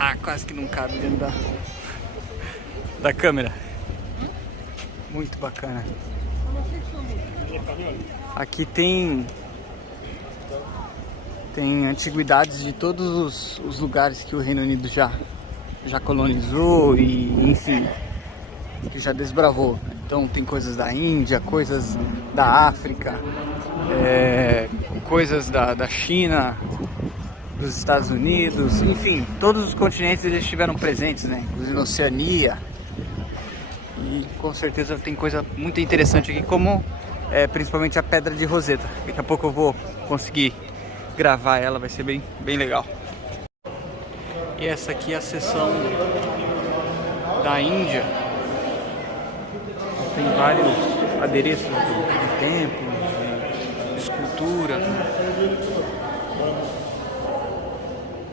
Ah, quase que não cabe dentro da câmera. Muito bacana. Aqui tem antiguidades de todos os lugares que o Reino Unido já colonizou e, enfim, que já desbravou. Então tem coisas da Índia, coisas da África, coisas da China, dos Estados Unidos, enfim, todos os continentes eles estiveram presentes, né? Inclusive na Oceania. E com certeza tem coisa muito interessante aqui, como principalmente a Pedra de Roseta. Daqui a pouco eu vou conseguir gravar ela, vai ser bem legal. E essa aqui é a seção da Índia. Tem vários adereços de templos, de escultura.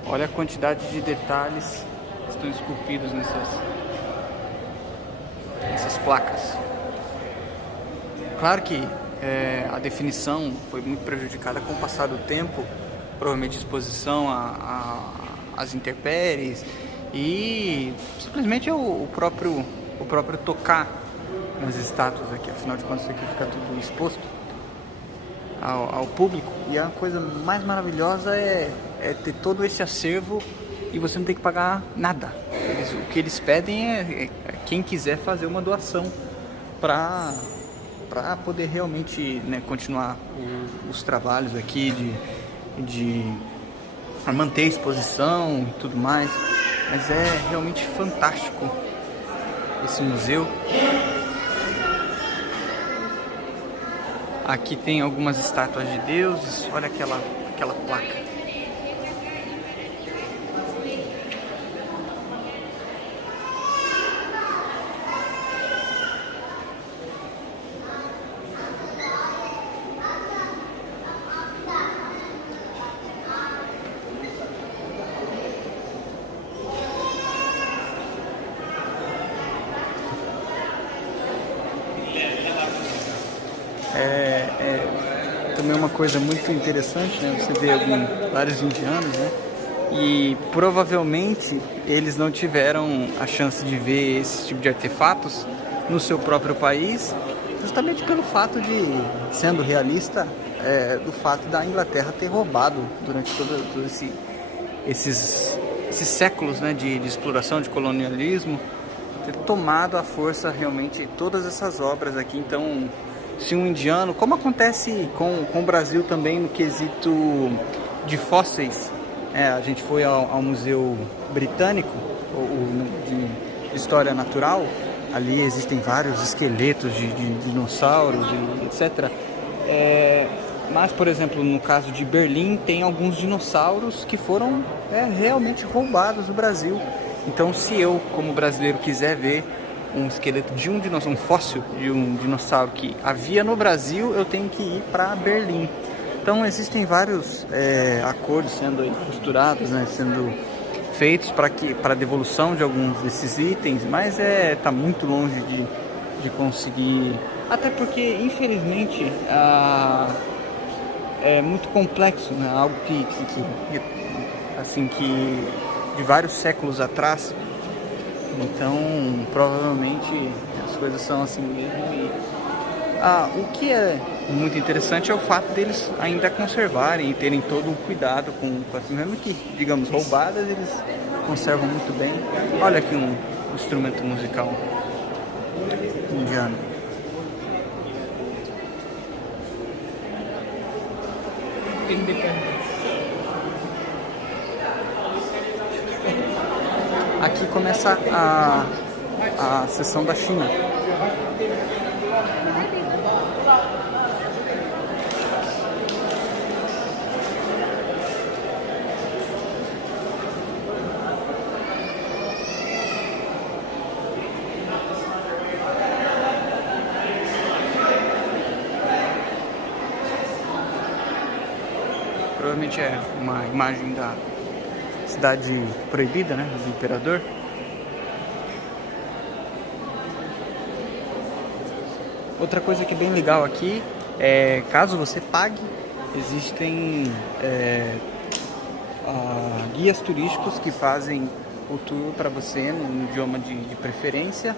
Olha a quantidade de detalhes que estão esculpidos nessas placas. Claro que a definição foi muito prejudicada com o passar do tempo, provavelmente exposição às intempéries e simplesmente o próprio tocar nas estátuas aqui. Afinal de contas, isso aqui fica tudo exposto ao público, e a coisa mais maravilhosa é ter todo esse acervo e você não tem que pagar nada. O que eles pedem é quem quiser fazer uma doação para poder realmente, né, continuar os trabalhos aqui de manter a exposição e tudo mais. Mas é realmente fantástico esse museu. Aqui tem algumas estátuas de deuses. Olha aquela placa. Também uma coisa muito interessante, né? Você vê vários indianos, né? E provavelmente eles não tiveram a chance de ver esse tipo de artefatos no seu próprio país, justamente pelo fato de, sendo realista, do fato da Inglaterra ter roubado durante todos esses séculos, né, de exploração, de colonialismo, ter tomado à força realmente todas essas obras aqui. Então, se um indiano, como acontece com o Brasil também no quesito de fósseis, a gente foi ao Museu Britânico de História Natural, ali existem vários esqueletos de dinossauros, etc. Mas, por exemplo, no caso de Berlim, tem alguns dinossauros que foram realmente roubados do Brasil. Então, se eu, como brasileiro, quiser ver um esqueleto de um dinossauro, um fóssil de um dinossauro que havia no Brasil, eu tenho que ir para Berlim. Então existem vários acordos sendo aí costurados, né, sendo feitos para a devolução de alguns desses itens, mas está muito longe de conseguir, até porque infelizmente é muito complexo, né, algo que de vários séculos atrás. Então, provavelmente as coisas são assim mesmo. E o que é muito interessante é o fato deles ainda conservarem e terem todo o cuidado com as mesmo que, digamos, roubadas, eles conservam muito bem. Olha aqui um instrumento musical indiano. Aqui começa a seção da China. Provavelmente é uma imagem da Cidade Proibida, né, do Imperador. Outra coisa que é bem legal aqui é, caso você pague existem guias turísticos que fazem o tour para você no idioma de preferência.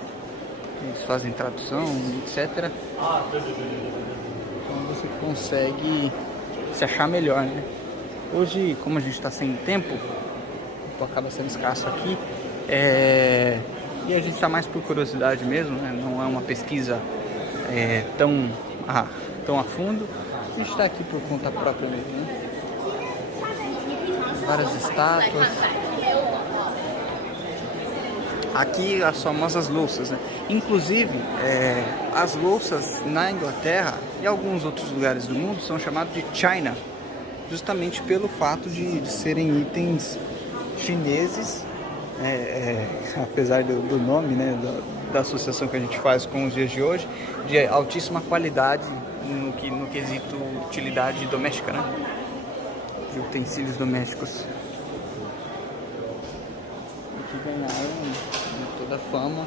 Eles fazem tradução, etc. Então você consegue se achar melhor, né? Hoje, como a gente está sem tempo, acaba sendo escasso aqui, e a gente está mais por curiosidade mesmo, né? Não é uma pesquisa tão a fundo. A gente está aqui por conta própria mesmo, né? Várias estátuas. Aqui as famosas louças, né? Inclusive, as louças na Inglaterra e alguns outros lugares do mundo são chamadas de China, justamente pelo fato de serem itens chineses, apesar do nome, né, da associação que a gente faz com os dias de hoje, de altíssima qualidade no quesito utilidade doméstica, né? De utensílios domésticos. Aqui ganharam toda a fama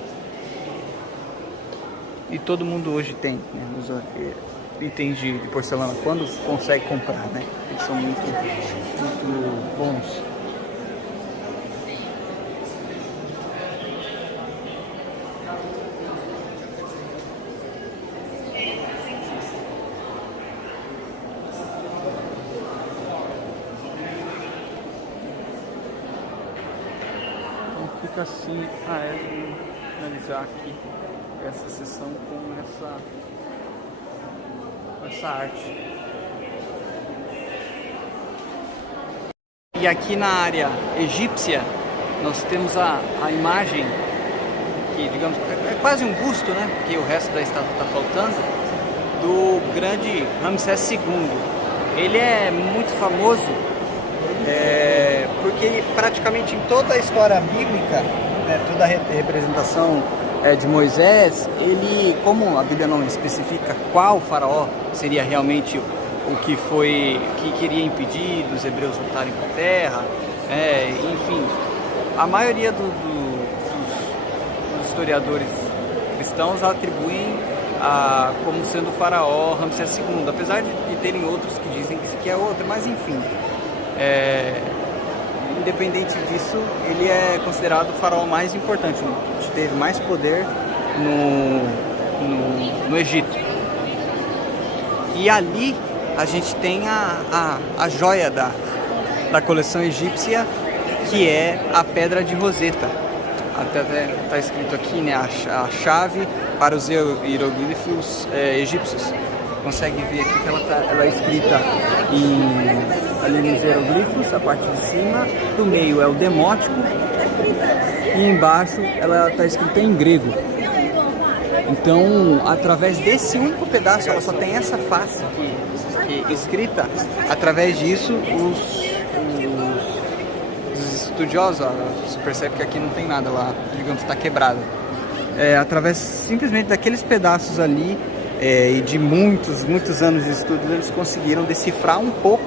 e todo mundo hoje tem, né, usa itens de porcelana quando consegue comprar, né? Eles são muito bons. Fica assim, vou finalizar aqui essa sessão com essa arte. E aqui na área egípcia nós temos a imagem que, digamos, é quase um busto, né? Porque o resto da estátua está faltando, do grande Ramsés II. Ele é muito famoso porque praticamente em toda a história bíblica, né, toda a representação de Moisés, ele, como a Bíblia não especifica qual faraó seria realmente o que queria impedir dos hebreus voltarem para a terra, enfim, a maioria dos historiadores cristãos atribuem como sendo o faraó Ramsés II, apesar de terem outros que dizem que é outro, mas enfim. Independente disso, ele é considerado o faraó mais importante, que teve mais poder no Egito. E ali a gente tem a joia da coleção egípcia, que é a Pedra de Roseta. Até está escrito aqui, né, a chave para os hieroglifos egípcios. Consegue ver aqui que ela é escrita ali nos hieroglifos, a parte de cima, do meio é o demótico e embaixo ela está escrita em grego. Então, através desse único pedaço, ela só tem essa face que escrita. Através disso, os estudiosos, você percebe que aqui não tem nada lá, digamos, está quebrado. Através simplesmente daqueles pedaços ali, e de muitos anos de estudo, eles conseguiram decifrar um pouco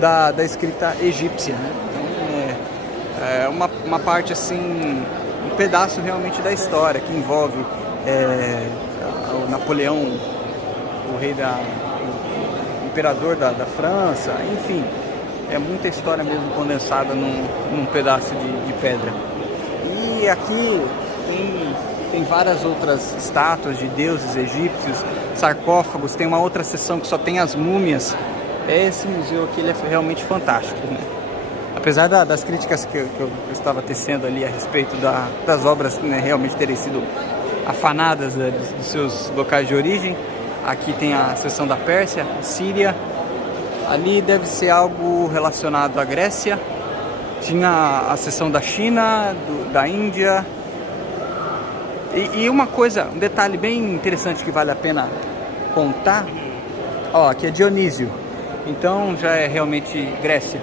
da escrita egípcia, né? Então, é uma parte assim, um pedaço realmente da história que envolve o Napoleão, o imperador da França, enfim, é muita história mesmo condensada num pedaço de pedra. E aqui tem várias outras estátuas de deuses egípcios, sarcófagos, tem uma outra seção que só tem as múmias. Esse museu aqui ele é realmente fantástico, né? Apesar das críticas que eu estava tecendo ali a respeito das obras, né, realmente terem sido afanadas, né, dos seus locais de origem, aqui tem a seção da Pérsia, Síria, ali deve ser algo relacionado à Grécia, tinha a seção da China, da Índia. E uma coisa, um detalhe bem interessante que vale a pena contar, aqui é Dionísio, então já é realmente Grécia.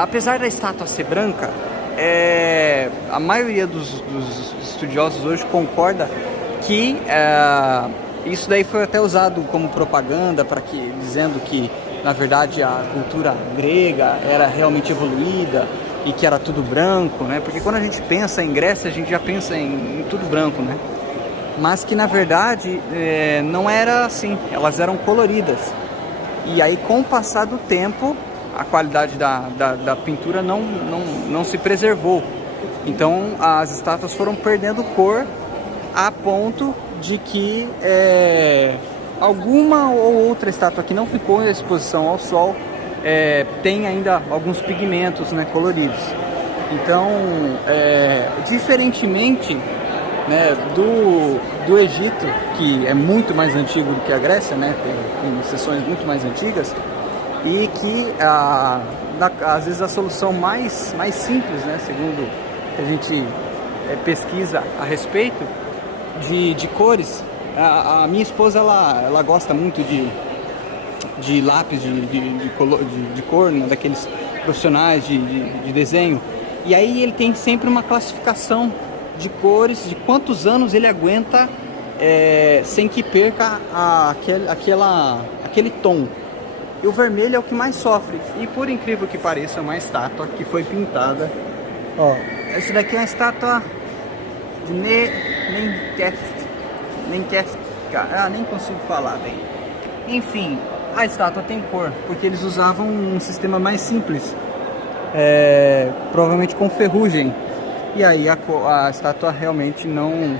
Apesar da estátua ser branca, a maioria dos estudiosos hoje concorda que isso daí foi até usado como propaganda, dizendo que na verdade a cultura grega era realmente evoluída e que era tudo branco, né? Porque quando a gente pensa em Grécia, a gente já pensa em tudo branco, né? Mas que na verdade não era assim, elas eram coloridas. E aí, com o passar do tempo, a qualidade da pintura não se preservou. Então as estátuas foram perdendo cor a ponto de que alguma ou outra estátua que não ficou em exposição ao sol tem ainda alguns pigmentos, né, coloridos. Então, diferentemente, né, do Egito, que é muito mais antigo do que a Grécia, né, tem seções muito mais antigas, e que às vezes a solução mais simples, né, segundo que a gente pesquisa a respeito de cores, a minha esposa ela gosta muito de lápis de cor, né, daqueles profissionais de desenho, e aí ele tem sempre uma classificação de cores, de quantos anos ele aguenta sem que perca aquele tom. E o vermelho é o que mais sofre. E por incrível que pareça, é uma estátua que foi pintada. Ó, essa daqui é uma estátua de nem consigo falar bem. Enfim, a estátua tem cor, porque eles usavam um sistema mais simples, provavelmente com ferrugem. E aí a estátua realmente não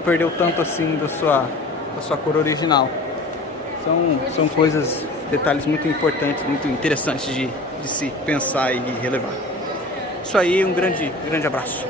perdeu tanto assim da sua cor original. São coisas, detalhes muito importantes, muito interessantes de se pensar e relevar. Isso aí, um grande abraço.